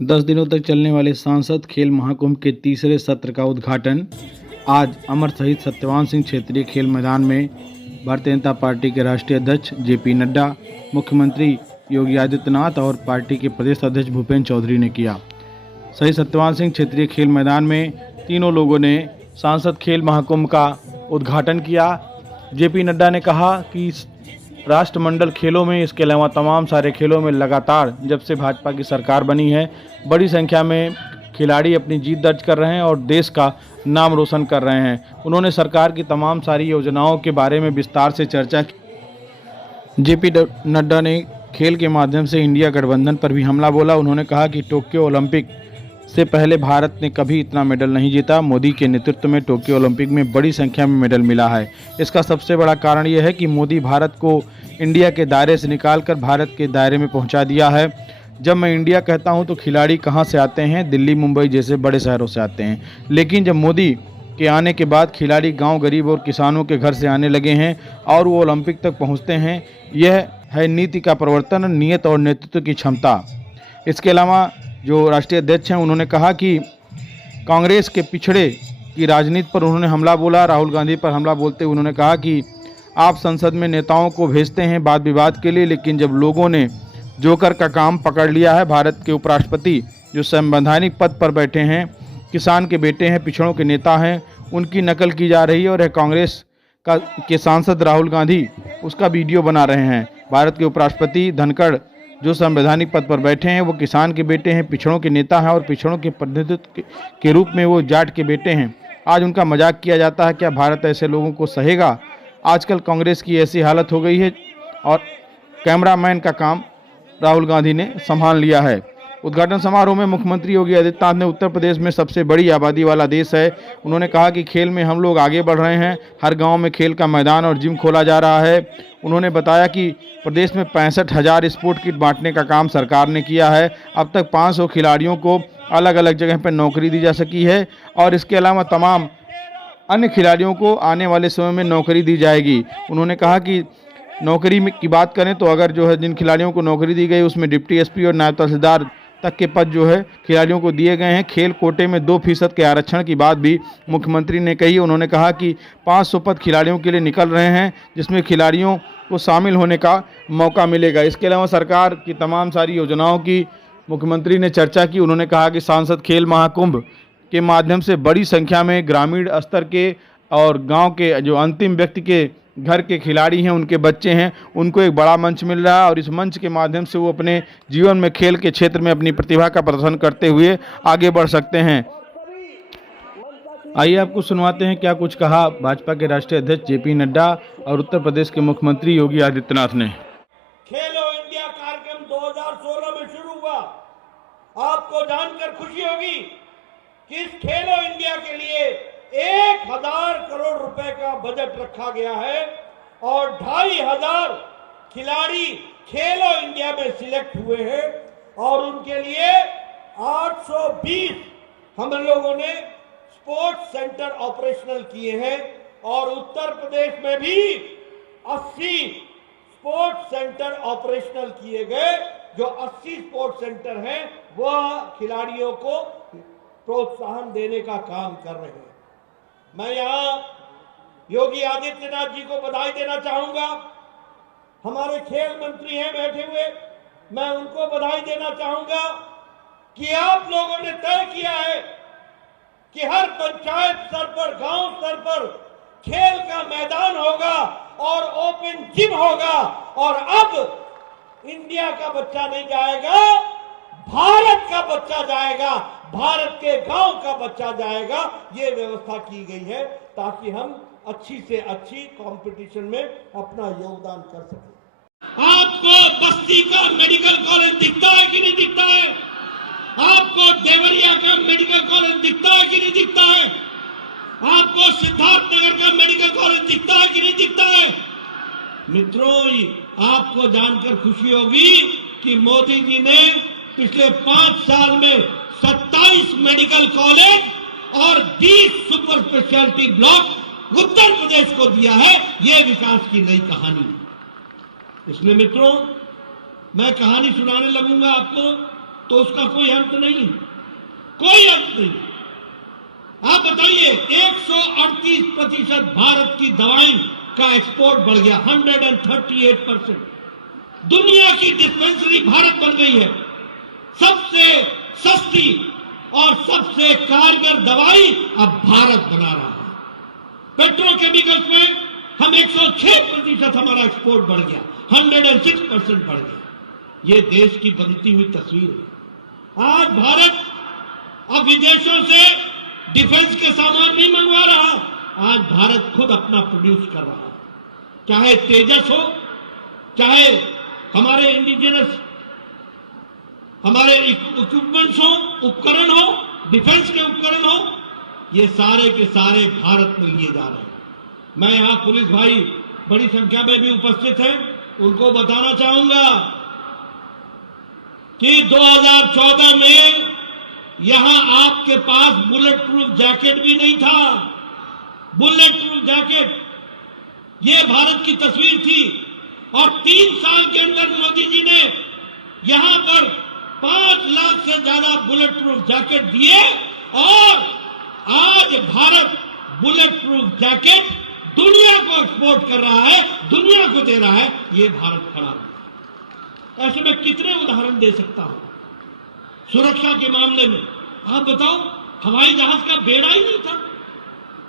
10 दिनों तक चलने वाले सांसद खेल महाकुंभ के तीसरे सत्र का उद्घाटन आज अमर शहीद सत्यवान सिंह क्षेत्रीय खेल मैदान में भारतीय जनता पार्टी के राष्ट्रीय अध्यक्ष जेपी नड्डा, मुख्यमंत्री योगी आदित्यनाथ और पार्टी के प्रदेश अध्यक्ष भूपेंद्र चौधरी ने किया। शहीद सत्यवान सिंह क्षेत्रीय खेल मैदान में तीनों लोगों ने सांसद खेल महाकुंभ का उद्घाटन किया। जेपी नड्डा ने कहा कि राष्ट्रमंडल खेलों में, इसके अलावा तमाम सारे खेलों में लगातार जब से भाजपा की सरकार बनी है, बड़ी संख्या में खिलाड़ी अपनी जीत दर्ज कर रहे हैं और देश का नाम रोशन कर रहे हैं। उन्होंने सरकार की तमाम सारी योजनाओं के बारे में विस्तार से चर्चा की। जेपी नड्डा ने खेल के माध्यम से इंडिया गठबंधन पर भी हमला बोला। उन्होंने कहा कि टोक्यो ओलंपिक से पहले भारत ने कभी इतना मेडल नहीं जीता। मोदी के नेतृत्व में टोक्यो ओलंपिक में बड़ी संख्या में मेडल मिला है। इसका सबसे बड़ा कारण यह है कि मोदी भारत को इंडिया के दायरे से निकालकर भारत के दायरे में पहुंचा दिया है। जब मैं इंडिया कहता हूं तो खिलाड़ी कहां से आते हैं? दिल्ली, मुंबई जैसे बड़े शहरों से आते हैं। लेकिन जब मोदी के आने के बाद खिलाड़ी गांव, गरीब और किसानों के घर से आने लगे हैं और वो ओलंपिक तक पहुंचते हैं। यह है नीति का परिवर्तन, नियत और नेतृत्व की क्षमता। इसके अलावा जो राष्ट्रीय अध्यक्ष हैं, उन्होंने कहा कि कांग्रेस के पिछड़े की राजनीति पर उन्होंने हमला बोला। राहुल गांधी पर हमला बोलते हुए उन्होंने कहा कि आप संसद में नेताओं को भेजते हैं वाद विवाद के लिए, लेकिन जब लोगों ने जोकर का काम पकड़ लिया है, भारत के उपराष्ट्रपति जो संवैधानिक पद पर बैठे हैं, किसान के बेटे हैं, पिछड़ों के नेता हैं, उनकी नकल की जा रही है और कांग्रेस के सांसद राहुल गांधी उसका वीडियो बना रहे हैं। भारत के उपराष्ट्रपति धनखड़ जो संवैधानिक पद पर बैठे हैं, वो किसान के बेटे हैं, पिछड़ों के नेता हैं और पिछड़ों के प्रतिनिधित्व के रूप में वो जाट के बेटे हैं। आज उनका मजाक किया जाता है। क्या भारत ऐसे लोगों को सहेगा? आजकल कांग्रेस की ऐसी हालत हो गई है और कैमरामैन का काम राहुल गांधी ने संभाल लिया है। उद्घाटन समारोह में मुख्यमंत्री योगी आदित्यनाथ ने उत्तर प्रदेश में सबसे बड़ी आबादी वाला देश है। उन्होंने कहा कि खेल में हम लोग आगे बढ़ रहे हैं। हर गांव में खेल का मैदान और जिम खोला जा रहा है। उन्होंने बताया कि प्रदेश में 65,000 स्पोर्ट किट बांटने का काम सरकार ने किया है। अब तक 500 खिलाड़ियों को अलग अलग जगह पर नौकरी दी जा सकी है और इसके अलावा तमाम अन्य खिलाड़ियों को आने वाले समय में नौकरी दी जाएगी। उन्होंने कहा कि नौकरी की बात करें तो अगर जो है जिन खिलाड़ियों को नौकरी दी गई उसमें डिप्टी एसपी और नायब तहसीलदार तक के पद जो है खिलाड़ियों को दिए गए हैं। खेल कोटे में 2% के आरक्षण की बात भी मुख्यमंत्री ने कही। उन्होंने कहा कि 500 पद खिलाड़ियों के लिए निकल रहे हैं, जिसमें खिलाड़ियों को शामिल होने का मौका मिलेगा। इसके अलावा सरकार की तमाम सारी योजनाओं की मुख्यमंत्री ने चर्चा की। उन्होंने कहा कि सांसद खेल महाकुंभ के माध्यम से बड़ी संख्या में ग्रामीण स्तर के और गांव के जो अंतिम व्यक्ति के घर के खिलाड़ी हैं, उनके बच्चे हैं, उनको एक बड़ा मंच मिल रहा है और इस मंच के माध्यम से वो अपने जीवन में खेल के क्षेत्र में अपनी प्रतिभा का प्रदर्शन करते हुए आगे बढ़ सकते हैं। आइए आपको सुनवाते हैं क्या कुछ कहा भाजपा के राष्ट्रीय अध्यक्ष जेपी नड्डा और उत्तर प्रदेश के मुख्यमंत्री योगी आदित्यनाथ ने। खेलो इंडिया कार्यक्रम 2016 में शुरू हुआ। आपको जानकर खुशी होगी कि इस खेलो इंडिया के लिए 1,000 करोड़ रुपए का बजट रखा गया है और 2,500 खिलाड़ी खेलो इंडिया में सिलेक्ट हुए हैं और उनके लिए 820 हम लोगों ने स्पोर्ट्स सेंटर ऑपरेशनल किए हैं और उत्तर प्रदेश में भी 80 स्पोर्ट्स सेंटर ऑपरेशनल किए गए। जो 80 स्पोर्ट्स सेंटर हैं वह खिलाड़ियों को प्रोत्साहन देने का काम कर रहे हैं। मैं यहां योगी आदित्यनाथ जी को बधाई देना चाहूंगा। हमारे खेल मंत्री हैं बैठे हुए, मैं उनको बधाई देना चाहूंगा कि आप लोगों ने तय किया है कि हर पंचायत स्तर पर, गांव स्तर पर खेल का मैदान होगा और ओपन जिम होगा और अब इंडिया का बच्चा नहीं जाएगा, भारत का बच्चा जाएगा, भारत के गांव का बच्चा जाएगा। ये व्यवस्था की गई है ताकि हम अच्छी से अच्छी कंपटीशन में अपना योगदान कर सकें। आपको बस्ती का मेडिकल कॉलेज दिखता है कि नहीं दिखता है? आपको देवरिया का मेडिकल कॉलेज दिखता है कि नहीं दिखता है? आपको सिद्धार्थनगर का मेडिकल कॉलेज दिखता है कि नहीं दिखता है? मित्रों, आपको जानकर खुशी होगी कि मोदी जी ने पिछले 5 साल में 27 मेडिकल कॉलेज और 20 super speciality block Uttar Pradesh को दिया है। यह विकास की नई कहानी है। इसमें मित्रों, मैं कहानी सुनाने लगूंगा आपको तो उसका कोई अंत नहीं, कोई अंत नहीं। आप बताइए, 138% भारत की दवाई का एक्सपोर्ट बढ़ गया, 138%। दुनिया की डिस्पेंसरी भारत बन गई है। सबसे सस्ती और सबसे कारगर दवाई अब भारत बना रहा है। पेट्रोकेमिकल्स में हम 106% हमारा एक्सपोर्ट बढ़ गया, 106% बढ़ गया। ये देश की बदलती हुई तस्वीर है। आज भारत अब विदेशों से डिफेंस के सामान नहीं मंगवा रहा, आज भारत खुद अपना प्रोड्यूस कर रहा है। चाहे तेजस हो, चाहे हमारे इंडिजिनस हमारे इक्विपमेंट्स हो, उपकरण हो, डिफेंस के उपकरण हो, ये सारे के सारे भारत में लिए जा रहे हैं। मैं यहां पुलिस भाई बड़ी संख्या में भी उपस्थित हैं, उनको बताना चाहूंगा कि 2014 में यहां आपके पास बुलेट प्रूफ जैकेट भी नहीं था। बुलेट प्रूफ जैकेट, ये भारत की तस्वीर थी। और 3 साल के अंदर मोदी जी ने यहां पर 5 लाख से ज्यादा बुलेट प्रूफ जैकेट दिए और आज भारत बुलेट प्रूफ जैकेट दुनिया को एक्सपोर्ट कर रहा है, दुनिया को दे रहा है। ये भारत खड़ा है। ऐसे में कितने उदाहरण दे सकता हूं। सुरक्षा के मामले में आप बताओ, हवाई जहाज का बेड़ा ही नहीं था।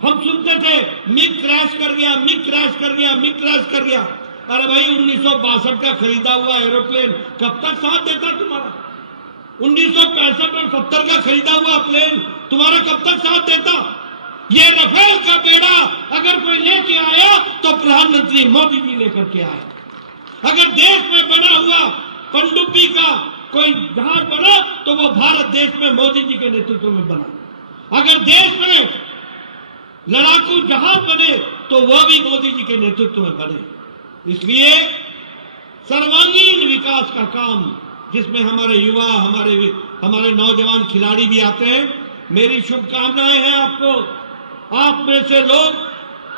हम सुनते थे मिग क्रैश कर गया, मिग क्रैश कर गया, मिग क्रैश कर गया। अरे भाई, 1962 का खरीदा हुआ एरोप्लेन कब तक साथ देता तुम्हारा? 1965 और 70 का खरीदा हुआ प्लेन तुम्हारा कब तक साथ देता? ये रफेल का बेड़ा अगर कोई लेके आया तो प्रधानमंत्री मोदी जी लेकर के आए। अगर देश में बना हुआ पनडुब्बी का कोई जहाज बना तो वो भारत देश में मोदी जी के नेतृत्व में बना। अगर देश में लड़ाकू जहाज बने तो वह भी मोदी जी के नेतृत्व में बने। इसलिए सर्वांगीण विकास का काम, जिसमें हमारे युवा, हमारे नौजवान खिलाड़ी भी आते हैं, मेरी शुभकामनाएं हैं आपको। आप में से लोग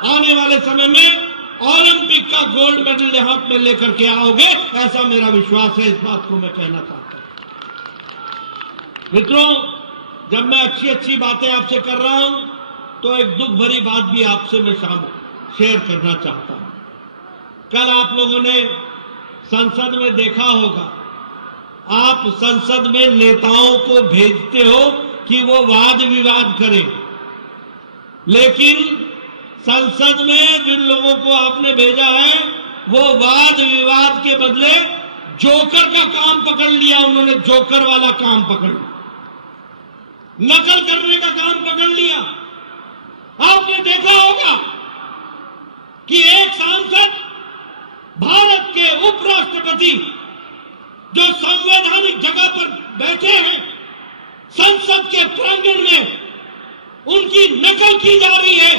आने वाले समय में ओलंपिक का गोल्ड मेडल हाथ में लेकर के आओगे, ऐसा मेरा विश्वास है। इस बात को मैं कहना चाहता हूं। मित्रों, जब मैं अच्छी अच्छी बातें आपसे कर रहा हूं तो एक दुख भरी बात भी आपसे मैं शेयर करना चाहता हूं। कल आप लोगों ने संसद में देखा होगा, आप संसद में नेताओं को भेजते हो कि वो वाद विवाद करें, लेकिन संसद में जिन लोगों को आपने भेजा है वो वाद विवाद के बदले जोकर का काम पकड़ लिया। उन्होंने जोकर वाला काम पकड़ लिया, नकल करने का काम पकड़ लिया। आपने देखा होगा कि एक सांसद भारत के उपराष्ट्रपति जो संवैधानिक जगह पर बैठे हैं, संसद के प्रांगण में उनकी नकल की जा रही है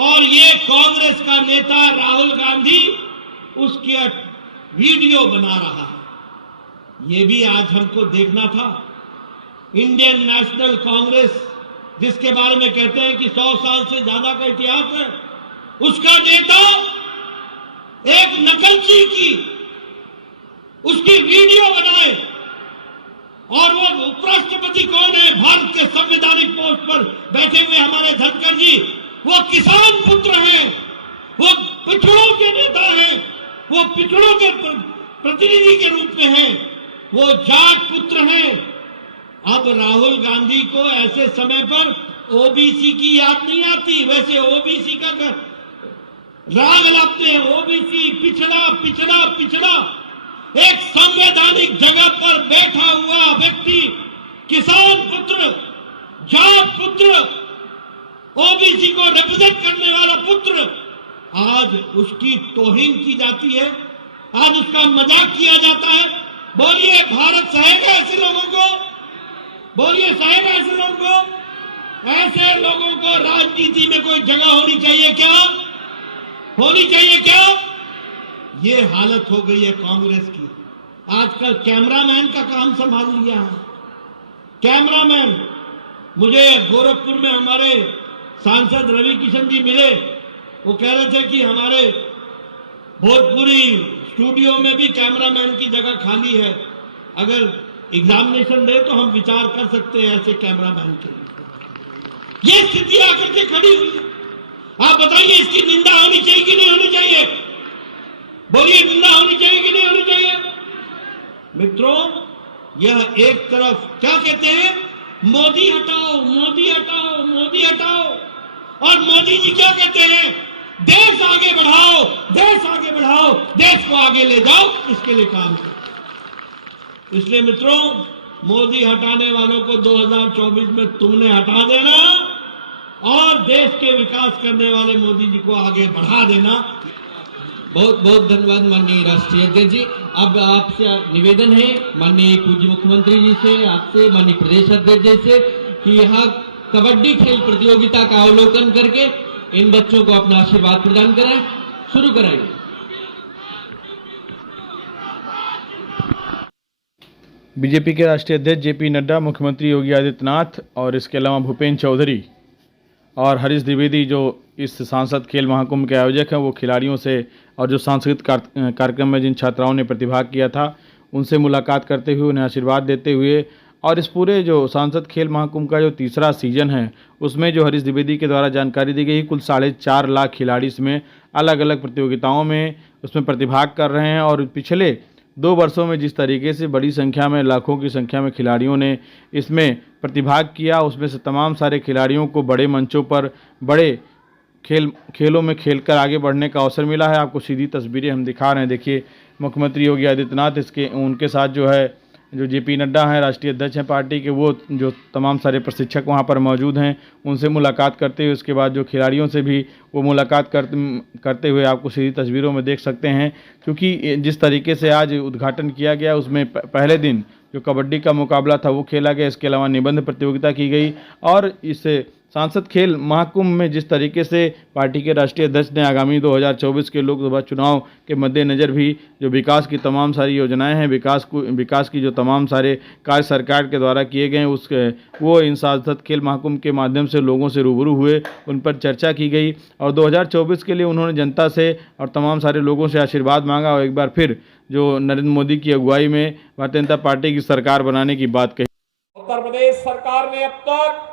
और ये कांग्रेस का नेता राहुल गांधी उसकी वीडियो बना रहा है। ये भी आज हमको देखना था। इंडियन नेशनल कांग्रेस, जिसके बारे में कहते हैं कि 100 साल से ज्यादा का इतिहास है, उसका नेता एक नकलची की उसकी वीडियो बनाए और वो उपराष्ट्रपति कौन है? भारत के संवैधानिक पोस्ट पर बैठे हुए हमारे धनखड़ जी, वो किसान पुत्र हैं, वो पिछड़ों के नेता हैं, वो पिछड़ों के प्रतिनिधि के रूप में हैं, वो जाट पुत्र हैं। अब राहुल गांधी को ऐसे समय पर ओबीसी की याद नहीं आती। वैसे ओबीसी का राग लाते हैं, ओबीसी पिछड़ा पिछड़ा पिछड़ा। एक संवैधानिक जगह पर बैठा हुआ व्यक्ति, किसान पुत्र, जाट पुत्र, ओबीसी को रिप्रेजेंट करने वाला पुत्र, आज उसकी तौहीन की जाती है, आज उसका मजाक किया जाता है। बोलिए, भारत सहेगा ऐसे लोगों को? बोलिए, सहेगा ऐसे लोगों को? ऐसे लोगों को राजनीति में कोई जगह होनी चाहिए क्या? होनी चाहिए क्या? ये हालत हो गई है कांग्रेस की। आजकल कैमरामैन का काम संभाल लिया है। कैमरामैन, मुझे गोरखपुर में हमारे सांसद रवि किशन जी मिले, वो कह रहे थे कि हमारे भोजपुरी स्टूडियो में भी कैमरामैन की जगह खाली है, अगर एग्जामिनेशन दे तो हम विचार कर सकते हैं ऐसे कैमरामैन के लिए। ये स्थिति आकर के खड़ी हुई है। आप बताइए इसकी निंदा होनी चाहिए कि नहीं होनी चाहिए? बोलिए, निंदा होनी चाहिए कि नहीं होनी चाहिए? मित्रों, यह एक तरफ क्या कहते हैं, मोदी हटाओ, मोदी हटाओ, मोदी हटाओ, और मोदी जी क्या कहते हैं, देश आगे बढ़ाओ, देश आगे बढ़ाओ, देश को आगे ले जाओ, इसके लिए काम करो। इसलिए मित्रों, मोदी हटाने वालों को 2024 में तुमने हटा देना और देश के विकास करने वाले मोदी जी को आगे बढ़ा देना। बहुत बहुत धन्यवाद माननीय राष्ट्रीय अध्यक्ष जी। अब आपसे निवेदन है माननीय पूज्य मुख्यमंत्री जी से, आपसे माननीय प्रदेश अध्यक्ष जी से, कि यहाँ कबड्डी खेल प्रतियोगिता का अवलोकन करके इन बच्चों को अपना आशीर्वाद प्रदान कराएं। शुरू कराएंगे। बीजेपी के राष्ट्रीय अध्यक्ष जेपी नड्डा, मुख्यमंत्री योगी आदित्यनाथ और इसके अलावा भूपेन्द्र चौधरी और हरीश द्विवेदी जो इस सांसद खेल महाकुंभ के आयोजक हैं, वो खिलाड़ियों से और जो सांस्कृतिक कार्यक्रम में जिन छात्राओं ने प्रतिभाग किया था उनसे मुलाकात करते हुए उन्हें आशीर्वाद देते हुए, और इस पूरे जो सांसद खेल महाकुंभ का जो तीसरा सीजन है उसमें जो हरीश द्विवेदी के द्वारा जानकारी दी गई, कुल 4.5 लाख खिलाड़ी इसमें अलग अलग प्रतियोगिताओं में उसमें प्रतिभाग कर रहे हैं। और पिछले 2 वर्षों में जिस तरीके से बड़ी संख्या में, लाखों की संख्या में खिलाड़ियों ने इसमें प्रतिभाग किया, उसमें से तमाम सारे खिलाड़ियों को बड़े मंचों पर बड़े खेलों में खेलकर आगे बढ़ने का अवसर मिला है। आपको सीधी तस्वीरें हम दिखा रहे हैं। देखिए, मुख्यमंत्री योगी आदित्यनाथ उनके साथ जो है जो जेपी नड्डा हैं, राष्ट्रीय अध्यक्ष हैं पार्टी के, वो जो तमाम सारे प्रशिक्षक वहाँ पर मौजूद हैं उनसे मुलाकात करते हुए, उसके बाद जो खिलाड़ियों से भी वो मुलाकात करते हुए आपको सीधी तस्वीरों में देख सकते हैं। क्योंकि जिस तरीके से आज उद्घाटन किया गया उसमें पहले दिन जो कबड्डी का मुकाबला था वो खेला गया, इसके अलावा निबंध प्रतियोगिता की गई, और इस सांसद खेल महाकुंभ में जिस तरीके से पार्टी के राष्ट्रीय अध्यक्ष ने आगामी 2024 के लोकसभा चुनाव के मद्देनज़र भी जो विकास की तमाम सारी योजनाएं हैं, विकास की जो तमाम सारे कार्य सरकार के द्वारा किए गए वो इन सांसद खेल महाकुंभ के माध्यम से लोगों से रूबरू हुए, उन पर चर्चा की गई और 2024 के लिए उन्होंने जनता से और तमाम सारे लोगों से आशीर्वाद मांगा और एक बार फिर जो नरेंद्र मोदी की अगुवाई में भारतीय जनता पार्टी की सरकार बनाने की बात कही। उत्तर प्रदेश सरकार ने अब तक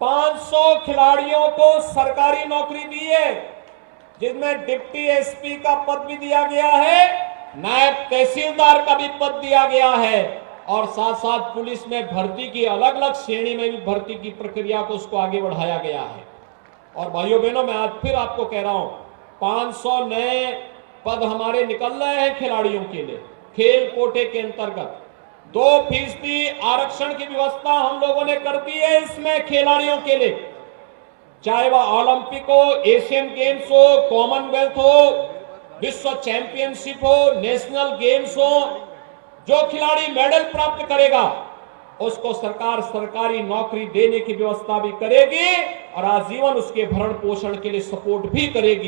500 खिलाड़ियों को सरकारी नौकरी दी है, जिसमें डिप्टी एसपी का पद भी दिया गया है, नायब तहसीलदार का भी पद दिया गया है, और साथ साथ पुलिस में भर्ती की अलग अलग श्रेणी में भी भर्ती की प्रक्रिया को उसको आगे बढ़ाया गया है। और भाइयों बहनों, मैं आज फिर आपको कह रहा हूं, 500 नए पद हमारे निकल रहे हैं खिलाड़ियों के लिए। खेल कोटे के अंतर्गत 2% आरक्षण की व्यवस्था हम लोगों ने कर दी है इसमें खिलाड़ियों के लिए, चाहे वह ओलंपिक हो, एशियन गेम्स हो, कॉमनवेल्थ हो, विश्व चैंपियनशिप हो, नेशनल गेम्स हो। जो खिलाड़ी मेडल प्राप्त करेगा उसको सरकार सरकारी नौकरी देने की व्यवस्था भी करेगी और आजीवन उसके भरण पोषण के लिए सपोर्ट भी करेगी।